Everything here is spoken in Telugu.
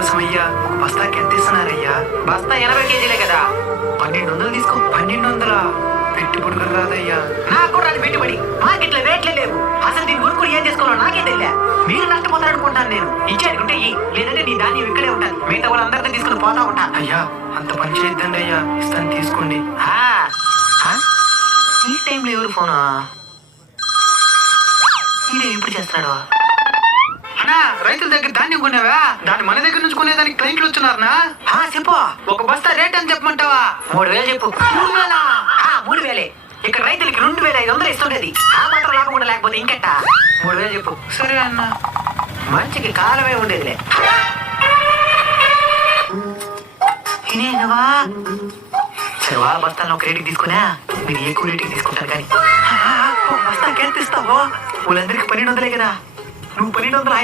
మీకోసం అయ్యా ఒక బస్తాకి ఎంత ఇస్తున్నారయ్యా? బస్తా 80 కేజీలే కదా. 1200 తీసుకో. 1200 పెట్టుబడి కూడా రాదయ్యా. నాకు కూడా రాదు పెట్టుబడి. మార్కెట్లో రేట్లే లేవు. అసలు దీన్ని కొనుక్కుని ఏం చేసుకోవాలో నాకే తెలియా. మీరు నష్టపోతారు అనుకుంటాను నేను. ఇచ్చేనుకుంటే లేదంటే నీ ధాన్యం ఇక్కడే ఉంటాను. మిగతా వాళ్ళందరితో తీసుకుని పోతా ఉంటా. అయ్యా అంత పని చేయొద్దండి అయ్యా, ఇస్తాను తీసుకోండి. ఈ టైంలో ఎవరు ఫోను? ఈడే ఎప్పుడు చేస్తున్నాడు? అన్నా రైతుల దగ్గర ధాన్యం కొన్నావా? దాన్ని మన దగ్గర నుంచి కొనేదానికి క్లయింట్లు వచ్చున్నారనా? చెప్పు. ఒక బస్తా రేట్ అని చెప్పమంటావా? 3000 చెప్పు. 3000. ఇక్కడ రైతులకి 2500 ఇస్తుండేది. ఆ మాత్రం లాభం కూడా లేకపోతే ఇంకెట్ట? 3000 చెప్పు. సరే అన్న. మంచికి కాలమే ఉండేదిలే. ఇదేనవా? సరే వాళ్ళ బస్తాలను ఒక రేటుకి తీసుకున్నా, మీరు ఎక్కువ రేటుకి తీసుకుంటారు కానీ బస్తాకి ఎంత ఇస్తావో? వాళ్ళందరికీ 1200 కదా. నువ్వు 1200